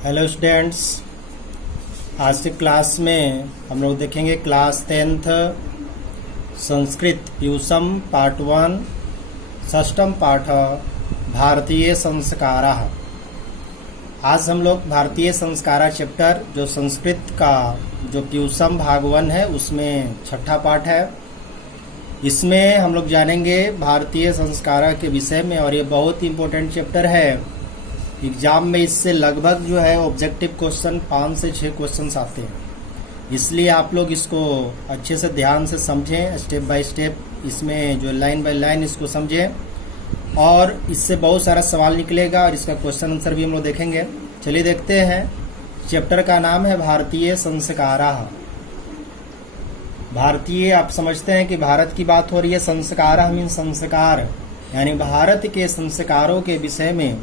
Hello students, आज के class में हम लोग देखेंगे क्लास 10th संस्कृत प्यूसम पार्ट 1 षष्ठम पाठ भारतीय संस्काराः। आज हम लोग भारतीय संस्कारा चैप्टर जो संस्कृत का जो प्यूसम भाग 1 है उसमें छठा पाठ है। इसमें हम लोग जानेंगे भारतीय संस्कारा के विषय में और ये बहुत ही इम्पोर्टेंट चैप्टर है। एग्जाम में इससे लगभग जो है ऑब्जेक्टिव क्वेश्चन 5 से 6 क्वेश्चंस आते हैं, इसलिए आप लोग इसको अच्छे से ध्यान से समझें, स्टेप बाय स्टेप इसमें जो लाइन बाय लाइन इसको समझें और इससे बहुत सारा सवाल निकलेगा और इसका क्वेश्चन आंसर भी हम लोग देखेंगे। चलिए देखते हैं। चैप्टर का नाम है भारतीय संस्काराः। भारतीय, आप समझते हैं कि भारत की बात हो रही है। संस्काराः मीन्स संस्कार, यानी भारत के संस्कारों के विषय में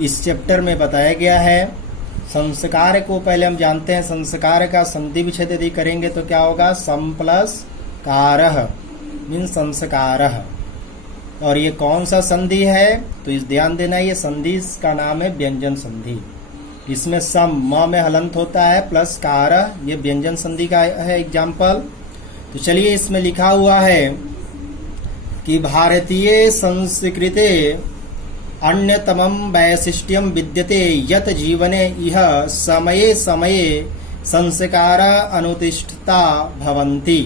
इस चैप्टर में बताया गया है। संस्कार को पहले हम जानते हैं, संस्कार का संधि विच्छेद यदि करेंगे तो क्या होगा? सम प्लस कारः मीन्स संस्कारः। और ये कौन सा संधि है तो इस ध्यान देना, ये संधि का नाम है व्यंजन संधि। इसमें सम म में हलंत होता है प्लस कारः, ये व्यंजन संधि का है एग्जाम्पल। तो चलिए इसमें लिखा हुआ है कि भारतीय संस्कृते अन्यतमं वैशिष्ट्यं विद्यते यत् जीवने इह समये समये संस्कारा अनुतिष्ठता भवन्ति।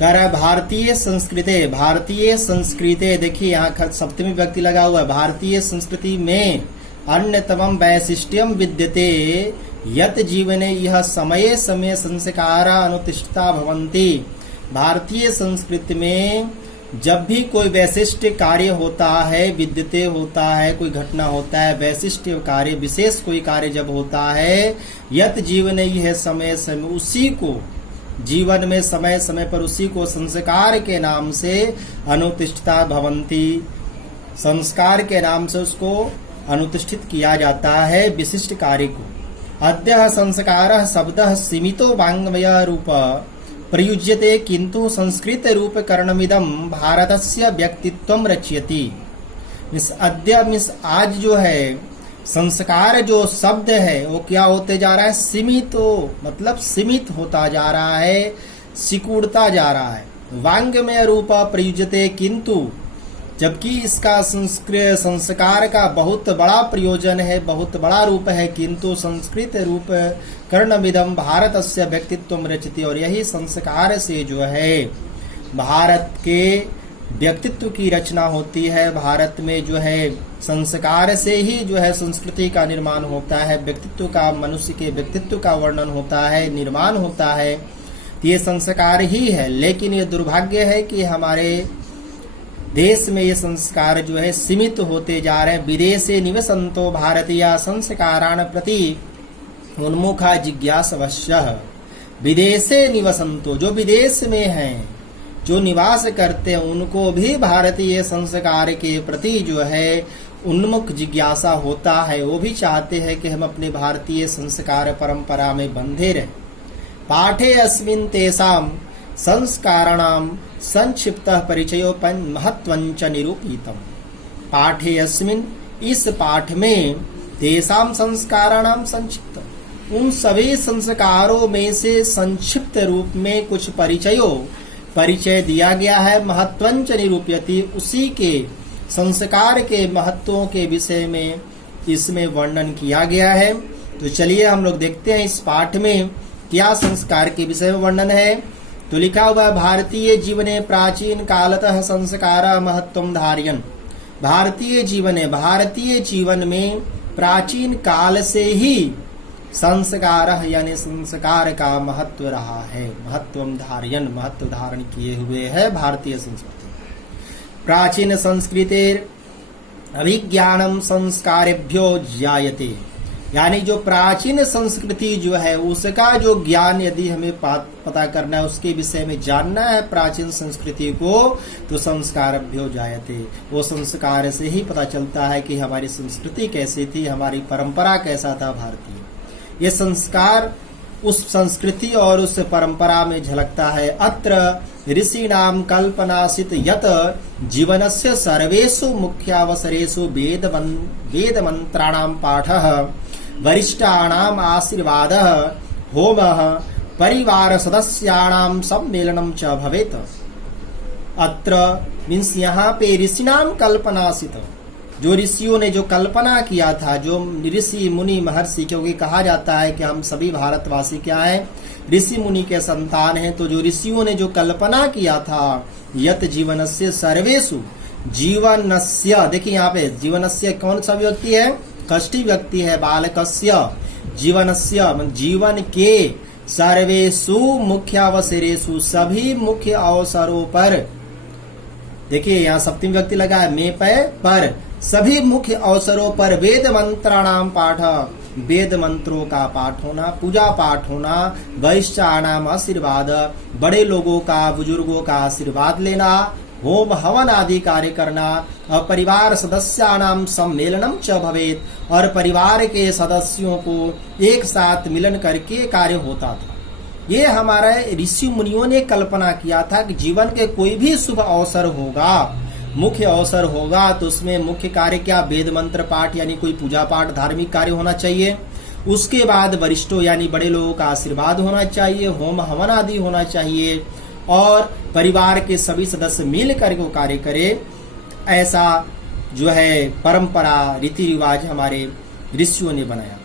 भारतीय संस्कृते, भारतीय संस्कृते, देखिए यहाँ सप्तमी व्यक्ति लगा हुआ है। भारतीय संस्कृति में अन्यतमं वैशिष्ट्यं विद्यते यत् जीवने इह समये समये संस्कारा अनुतिष्ठता भवन्ति। भारतीय संस्कृति में जब भी कोई वैशिष्ट कार्य होता है, विद्यते होता है, कोई घटना होता है, वैशिष्ट कार्य, विशेष कोई कार्य जब होता है, यत जीवन ही है समय समय, उसी को जीवन में समय समय पर उसी को संस्कार के नाम से अनुतिष्ठता भवन्ति, संस्कार के नाम से उसको अनुतिष्ठित किया जाता है विशिष्ट कार्य को। अद्य संस्कारः शब्दः सीमितो वाङ्मय रूप प्रयुज्यते किंतु संस्कृत रूप करणमिदं भारतस्य व्यक्तित्वं रचयति। मिस अद्य मिस आज जो है संस्कार जो शब्द है वो क्या होते जा रहा है? सीमित, मतलब सीमित होता जा रहा है, सिकुड़ता जा रहा है। वाङ्मय रूप प्रयुज्यते किंतु, जबकि इसका संस्कार का बहुत बड़ा प्रयोजन है, बहुत बड़ा रूप है, किंतु संस्कृत रूप कर्णमिदं भारतस्य व्यक्तित्वं रचति। और यही संस्कार से जो है भारत के व्यक्तित्व की रचना होती है। भारत में जो है संस्कार से ही जो है संस्कृति का निर्माण होता है, व्यक्तित्व का, मनुष्य के व्यक्तित्व का वर्णन होता है, निर्माण होता है। ये संस्कार ही है। लेकिन ये दुर्भाग्य है कि हमारे देश में ये संस्कार जो है सीमित होते जा रहे हैं। विदेशे निवसन्तो भारतीय संस्कारान् प्रति उन्मुखा जिज्ञासवश्यः। विदेशे निवसन्तो, जो विदेश में हैं, जो निवास करते हैं, उनको भी भारतीय संस्कार के प्रति जो है उन्मुख जिज्ञासा होता है। वो भी चाहते हैं कि हम अपने भारतीय संस्कार परंपरा में बंधे रहें। पाठे अस्मिन् तेषां संस्काराणां संक्षिप्तः परिचयोपन महत्वञ्च निरूपितम्। पाठे अस्मिन्, इस पाठ में, तेषां संस्काराणां संक्षिप्त, उन सभी संस्कारों में से संक्षिप्त रूप में कुछ परिचय दिया गया है। महत्वञ्च निरूप्यति, उसी के संस्कार के महत्वों के विषय में इसमें वर्णन किया गया है। तो चलिए हम लोग देखते हैं इस पाठ में क्या संस्कार के विषय में वर्णन है। तो लिखा हुआ है, भारतीय जीवने प्राचीन कालतः संस्कार महत्वं धारयन्। भारतीय जीवन में प्राचीन काल से ही संस्कार यानी संस्कार का महत्व रहा है। महत्वं धारयन्, महत्व धारण किए हुए है भारतीय संस्कृति। प्राचीन संस्कृतेर अभिज्ञानम संस्कारेभ्यो जायते, यानी जो प्राचीन संस्कृति जो है उसका जो ज्ञान यदि हमें पता करना है, उसके विषय में जानना है प्राचीन संस्कृति को, तो संस्कारेभ्यो जायते, वो संस्कार से ही पता चलता है कि हमारी संस्कृति कैसी थी, हमारी परंपरा कैसा था भारतीय। ये संस्कार उस संस्कृति और उस परंपरा में झलकता है। अत्र ऋषीणां कल्पनासित यत जीवनस्य सर्वेषु मुख्यावसरेषु वेद मंत्राणां पाठः वरिष्ठानाम आशीर्वादः होमः परिवार सदस्यानाम सम्मेलनम च भवेत्। अत्र मीन्स यहाँ पे ऋषिनाम कल्पनासित, जो ऋषियों ने जो कल्पना किया था, जो ऋषि मुनि महर्षि, क्योंकि कहा जाता है कि हम सभी भारतवासी क्या हैं, ऋषि मुनि के संतान हैं। तो जो ऋषियों ने जो कल्पना किया था, यत जीवनस्य सर्वेषु जीवनस्य, देखिए यहाँ पे जीवनस्य कौन सा व्यक्ति है, षष्ठी व्यक्ति है, बालकस्य जीवनस्य जीवन के सर्वेषु मुख्य अवसरेषु सभी मुख्य अवसरों पर, देखिए यहाँ सप्तमी व्यक्ति लगा है, में पे पर सभी मुख्य अवसरों पर वेद मंत्राणाम पाठ, वेद मंत्रों का पाठ होना, पूजा पाठ होना, वैश्यानाम आशीर्वाद, बड़े लोगों का बुजुर्गों का आशीर्वाद लेना, होम हवन आदि कार्य करना, और परिवार सदस्यानाम सम्मेलनम च भवेत्, और परिवार के सदस्यों को एक साथ मिलन करके कार्य होता था। ये हमारे ऋषि मुनियों ने कल्पना किया था कि जीवन के कोई भी शुभ अवसर होगा, मुख्य अवसर होगा, तो उसमें मुख्य कार्य क्या, वेद मंत्र पाठ यानी कोई पूजा पाठ धार्मिक कार्य होना चाहिए। उसके बाद वरिष्ठों यानी बड़े लोगों का आशीर्वाद होना चाहिए, होम हवन आदि होना चाहिए, और परिवार के सभी सदस्य मिल कर वो कार्य करे। ऐसा जो है परंपरा रीति रिवाज हमारे ऋषियों ने बनाया।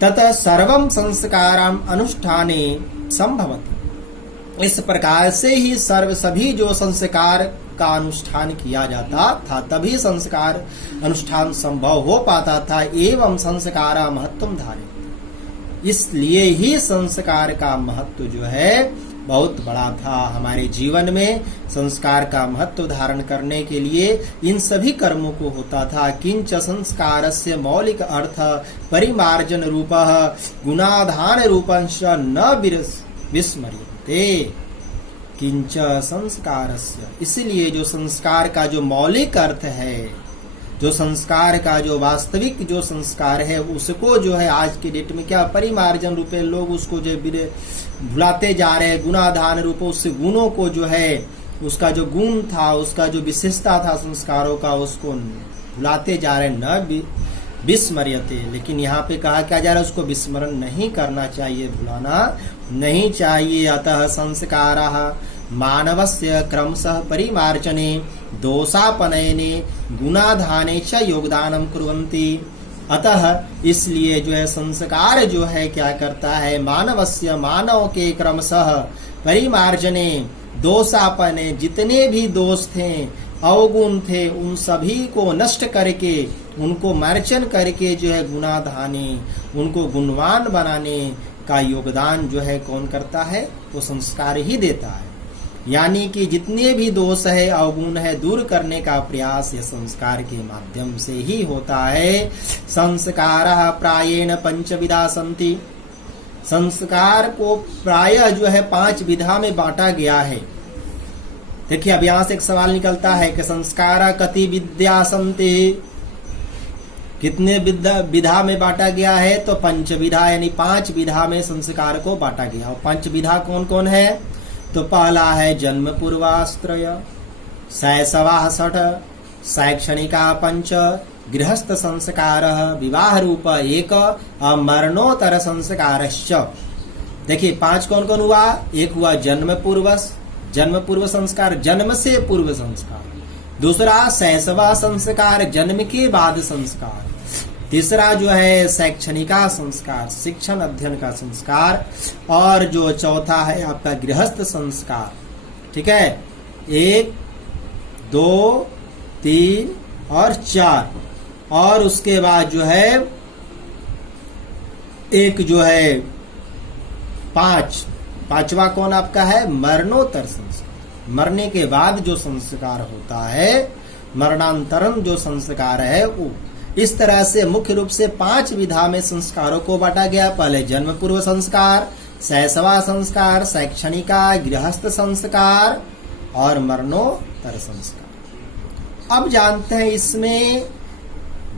ततः सर्वम संस्काराम अनुष्ठाने संभवति, इस प्रकार से ही सभी जो संस्कार का अनुष्ठान किया जाता था, तभी संस्कार अनुष्ठान संभव हो पाता था। एवं संस्कारा महत्व धारित, इसलिए ही संस्कार का महत्व जो है बहुत बड़ा था। हमारे जीवन में संस्कार का महत्व धारण करने के लिए इन सभी कर्मों को होता था। किंच संस्कारस्य मौलिक अर्थ परिमार्जन रूपः गुणाधान रूपंश न विस्मर्यते। किंच संस्कारस्य, इसलिए जो संस्कार का जो मौलिक अर्थ है, जो संस्कार का जो वास्तविक जो संस्कार है, उसको जो है आज के डेट में क्या परिमार्जन रूपे लोग उसको जो भुलाते जा रहे हैं। गुणाधान रूप, उससे गुणों को जो है, उसका जो गुण था, उसका जो विशेषता था संस्कारों का, उसको भुलाते जा रहे हैं। न विस्मर्यते, लेकिन यहाँ पे कहा क्या जा रहा है, उसको विस्मरण नहीं करना चाहिए, भुलाना नहीं चाहिए। अतः संस्काराः मानवस्य क्रमशः परिमार्जने दोषापनयने गुणाधाने च योगदानम कुर्वन्ति। अतः इसलिए जो है संस्कार जो है क्या करता है, मानवस्य मानव के क्रमशः परिमार्जने दोषापने, जितने भी दोष थे अवगुण थे उन सभी को नष्ट करके, उनको मार्जन करके जो है गुणाधाने, उनको गुणवान बनाने का योगदान जो है कौन करता है, वो संस्कार ही देता है। यानी कि जितने भी दोष है अवगुण है दूर करने का प्रयास ये संस्कार के माध्यम से ही होता है। संस्कारः प्रायेण पंचविधा सन्ति, संस्कार को प्रायः जो है 5 विधा में बांटा गया है। देखिए अब यहाँ से एक सवाल निकलता है कि संस्कार कति विद्या सन्ति, कितने विधा में बांटा गया है, तो 5 विधा यानी 5 विधा में संस्कार को बांटा गया। और 5 विधा कौन कौन है, तो पहला है जन्म पूर्वाश्रय, शैशवाः 6, शैक्षणिका 5, गृहस्थ संस्कार, विवाह रूप 1, मरणोत्तर संस्कारश्च। देखिए 5 कौन कौन हुआ, एक हुआ जन्म पूर्व संस्कार, जन्म से पूर्व संस्कार। दूसरा शैशवा संस्कार, जन्म के बाद संस्कार। तीसरा जो है शैक्षणिका संस्कार, शिक्षण अध्ययन का संस्कार। और जो चौथा है आपका गृहस्थ संस्कार। ठीक है, 1, 2, 3 और 4। और उसके बाद जो है एक जो है 5वां कौन आपका है, मरणोत्तर संस्कार। मरने के बाद जो संस्कार होता है, मरणांतरम जो संस्कार है वो। इस तरह से मुख्य रूप से 5 विधा में संस्कारों को बांटा गया। पहले जन्म पूर्व संस्कार, शैशवा संस्कार, शैक्षणिका, गृहस्थ संस्कार और मरणोत्तर संस्कार। अब जानते हैं इसमें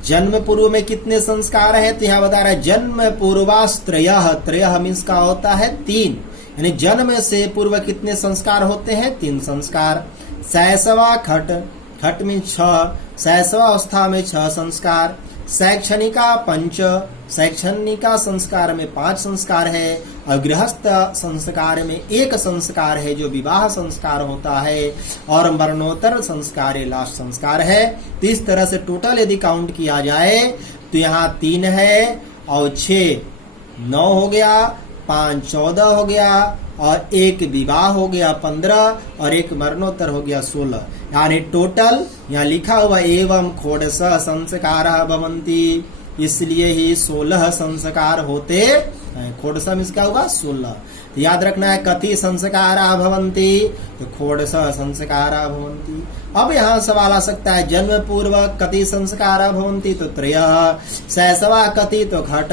जन्म पूर्व में कितने संस्कार है, तो यहाँ बता रहा है जन्म पूर्वास्त्रयः, त्रयः मीन्स का होता है 3, यानी जन्म से पूर्व कितने संस्कार होते हैं, 3 संस्कार। शैशवा खट मीन्स 6, शैशवावस्था में 6 संस्कार। शैक्षणिका 5, शैक्षणिका संस्कार में 5 संस्कार है और गृहस्थ संस्कार में 1 संस्कार है जो विवाह संस्कार होता है और मरणोत्तर संस्कार लास्ट संस्कार है। तो इस तरह से टोटल यदि काउंट किया जाए तो यहाँ 3 है और 6 9 हो गया, 5 14 हो गया और 1 विवाह हो गया 15 और 1 मरणोत्तर हो गया 16। यानी टोटल यहाँ लिखा हुआ एवं षोडश संस्कारः भवन्ति, इसलिए ही 16 संस्कार होते हैं। षोडश में इसका हुआ 16। तो याद रखना है कति संस्कारः भवन्ति, तो षोडश संस्कारः भवन्ति। अब यहाँ सवाल आ सकता है जन्म पूर्व कति संस्कारः भवन्ति, तो 3, शैशवा कति, तो घट,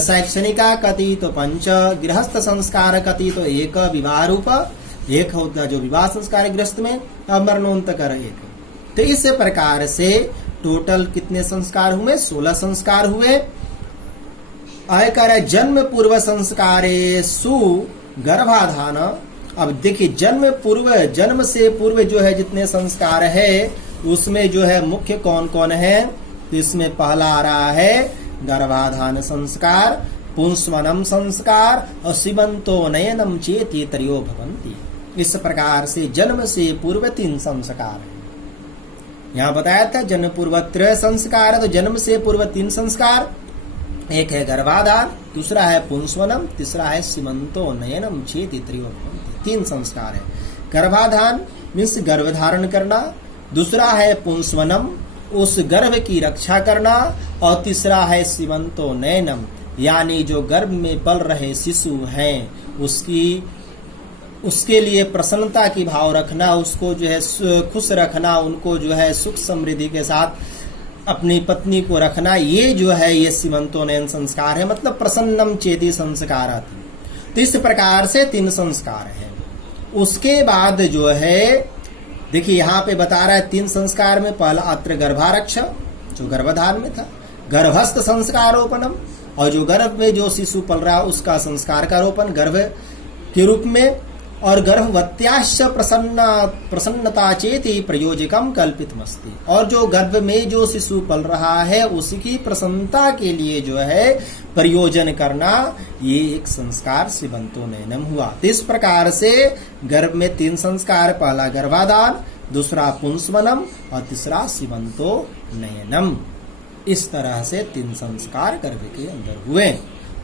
शैक्षणिका कति, तो 5, गृहस्थ संस्कार कति, तो 1, विवाह रूप 1 होता है जो विवाह संस्कार गृहस्थ में, और मरणोत्तर 1। तो इस प्रकार से टोटल कितने संस्कार हुए? 16 संस्कार हुए। आयकर जन्म पूर्व संस्कारेषु गर्भाधान। अब देखिए जन्म से पूर्व जो है जितने संस्कार है उसमें जो है मुख्य कौन कौन है? तो इसमें पहला आ रहा है गर्भाधान संस्कार, पुंसवनम संस्कार और सीमंतोन्नयनम चेति त्रयो भवन्ति। इस प्रकार से जन्म से पूर्व 3 संस्कार है। यहाँ बताया था जन्म पूर्व 3 संस्कार, तो जन्म से पूर्व 3 संस्कार, एक है गर्भाधान, दूसरा है पुंसवनम, तीसरा है सीमंतोन्नयनम चेति त्रयो भवन्ति। 3 संस्कार है। गर्भाधान मीन्स गर्भ धारण करना, दूसरा है पुंसवनम उस गर्भ की रक्षा करना, और तीसरा है सीमंतोन्नयनम यानी जो गर्भ में पल रहे शिशु हैं उसके लिए प्रसन्नता की भाव रखना, उसको जो है खुश रखना, उनको जो है सुख समृद्धि के साथ अपनी पत्नी को रखना, ये जो है ये सीमंतोन्नयन संस्कार है, मतलब प्रसन्नम चेति संस्कार। तो इस प्रकार से 3 संस्कार है। उसके बाद जो है देखिए यहाँ पे बता रहा है 3 संस्कार में पहला अत्र गर्भारक्ष जो गर्भधान में था, गर्भस्थ संस्कारोपणम और जो गर्भ में जो शिशु पल रहा उसका संस्कार का रोपण गर्भ के रूप में, और गर्भवत्याश्च प्रसन्नता चेति प्रयोजकम कल्पितमस्ति, और जो गर्भ में जो शिशु पल रहा है उसकी प्रसन्नता के लिए जो है प्रयोजन करना, ये एक संस्कार सीमंतोन्नयनम हुआ। तो इस प्रकार से गर्भ में 3 संस्कार, पहला गर्भाधान, दूसरा पुंसवनम और तीसरा सीमंतोन्नयनम। इस तरह से 3 संस्कार गर्भ के अंदर हुए।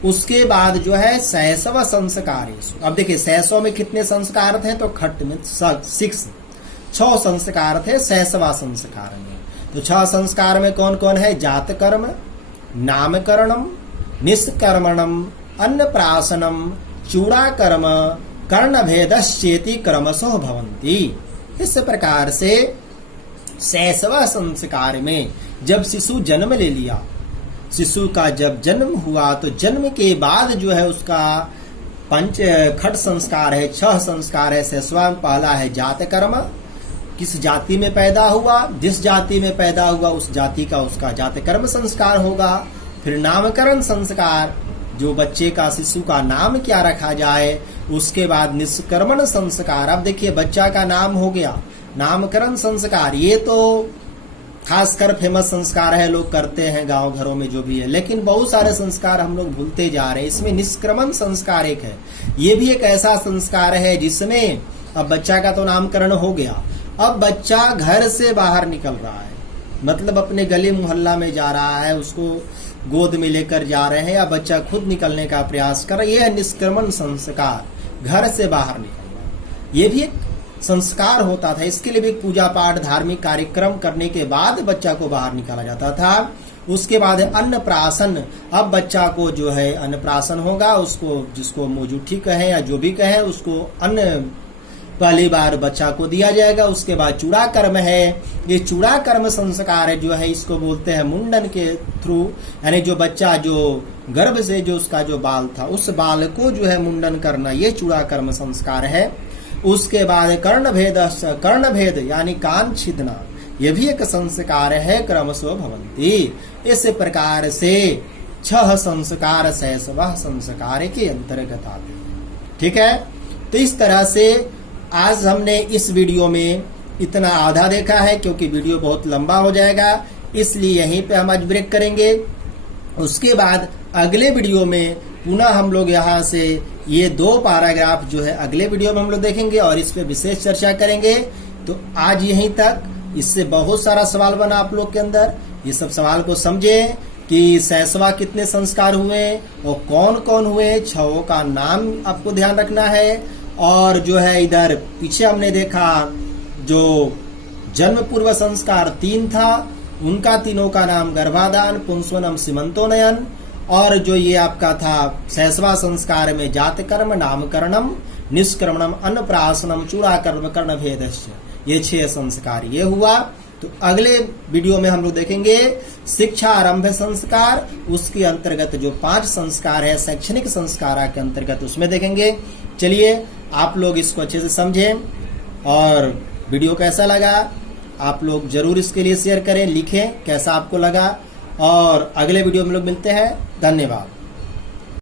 उसके बाद जो है शैशव संस्कार। अब देखिए शैशव में कितने संस्कार थे? तो खट में 6 संस्कार थे शैशवा संस्कार में। तो 6 संस्कार में कौन कौन है? जात कर्म, नामकरणम, निष्कर्मणम, अन्नप्राशनम, चूड़ा कर्म, कर्णभेदश्चेति क्रमशः भवन्ति। इस प्रकार से शैशव संस्कार में जब शिशु जन्म ले लिया, शिशु का जब जन्म हुआ तो जन्म के बाद जो है उसका 5 खट संस्कार है, 6 संस्कार है शैशवा में। पहला है जात कर्म, किस जाति में पैदा हुआ, जिस जाति में पैदा हुआ उस जाति का उसका जात कर्म संस्कार होगा। फिर नामकरण संस्कार, जो बच्चे का शिशु का नाम क्या रखा जाए। उसके बाद निष्कर्मण संस्कार। अब देखिए बच्चा का नाम हो गया, नामकरण संस्कार ये तो खासकर फेमस संस्कार है, लोग करते हैं गांव घरों में जो भी है, लेकिन बहुत सारे संस्कार हम लोग भूलते जा रहे हैं। इसमें निष्क्रमण संस्कार एक है, ये भी एक ऐसा संस्कार है जिसमें अब बच्चा का तो नामकरण हो गया, अब बच्चा घर से बाहर निकल रहा है, मतलब अपने गली मोहल्ला में जा रहा है, उसको गोद में लेकर जा रहे हैं या बच्चा खुद निकलने का प्रयास कर रहा है, यह है निष्क्रमण संस्कार, घर से बाहर निकलना। ये भी एक संस्कार होता था, इसके लिए भी पूजा पाठ धार्मिक कार्यक्रम करने के बाद बच्चा को बाहर निकाला जाता था। उसके बाद है अन्नप्राशन। अब बच्चा को जो है अन्नप्राशन होगा, उसको जिसको मोजूठी कहें या जो भी कहें उसको अन्न पहली बार बच्चा को दिया जाएगा। उसके बाद चूड़ा कर्म है, ये चूड़ा कर्म संस्कार है जो है इसको बोलते हैं मुंडन के थ्रू, यानी जो बच्चा जो गर्भ से जो उसका जो बाल था उस बाल को जो है मुंडन करना, ये चूड़ा कर्म संस्कार है। उसके बाद कर्णभेद यानी कान छिदना, यह भी एक संस्कार है, क्रमशः भवन्ति। इस प्रकार से 6 संस्कार शैशव संस्कार के अंतर्गत आते हैं। ठीक है, तो इस तरह से आज हमने इस वीडियो में इतना आधा देखा है, क्योंकि वीडियो बहुत लंबा हो जाएगा। इसलिए यहीं पे हम आज ब्रेक करेंगे। उसके बाद अगले वीडियो में पुनः हम लोग यहाँ से ये 2 पैराग्राफ जो है अगले वीडियो में हम लोग देखेंगे और इस पे विशेष चर्चा करेंगे। तो आज यहीं तक। इससे बहुत सारा सवाल बना आप लोग के अंदर, ये सब सवाल को समझे कि सहसवा कितने संस्कार हुए और कौन कौन हुए, 6 का नाम आपको ध्यान रखना है। और जो है इधर पीछे हमने देखा जो जन्म पूर्व संस्कार 3 था, उनका तीनों का नाम गर्भाधान, पुंसवनम, सीमंतोनयन। और जो ये आपका था सहसवा संस्कार में जात कर्म, नामकरणम, निष्क्रमणम, अन्नप्राशनम, चूड़ाकर्म, कर्ण भेदस्य, ये 6 संस्कार ये हुआ। तो अगले वीडियो में हम लोग देखेंगे शिक्षा आरंभ संस्कार, उसके अंतर्गत जो 5 संस्कार है शैक्षणिक संस्कार के अंतर्गत उसमें देखेंगे। चलिए आप लोग इसको अच्छे से समझें और वीडियो कैसा लगा आप लोग जरूर इसके लिए शेयर करें, लिखें कैसा आपको लगा। और अगले वीडियो में लोग मिलते हैं। धन्यवाद।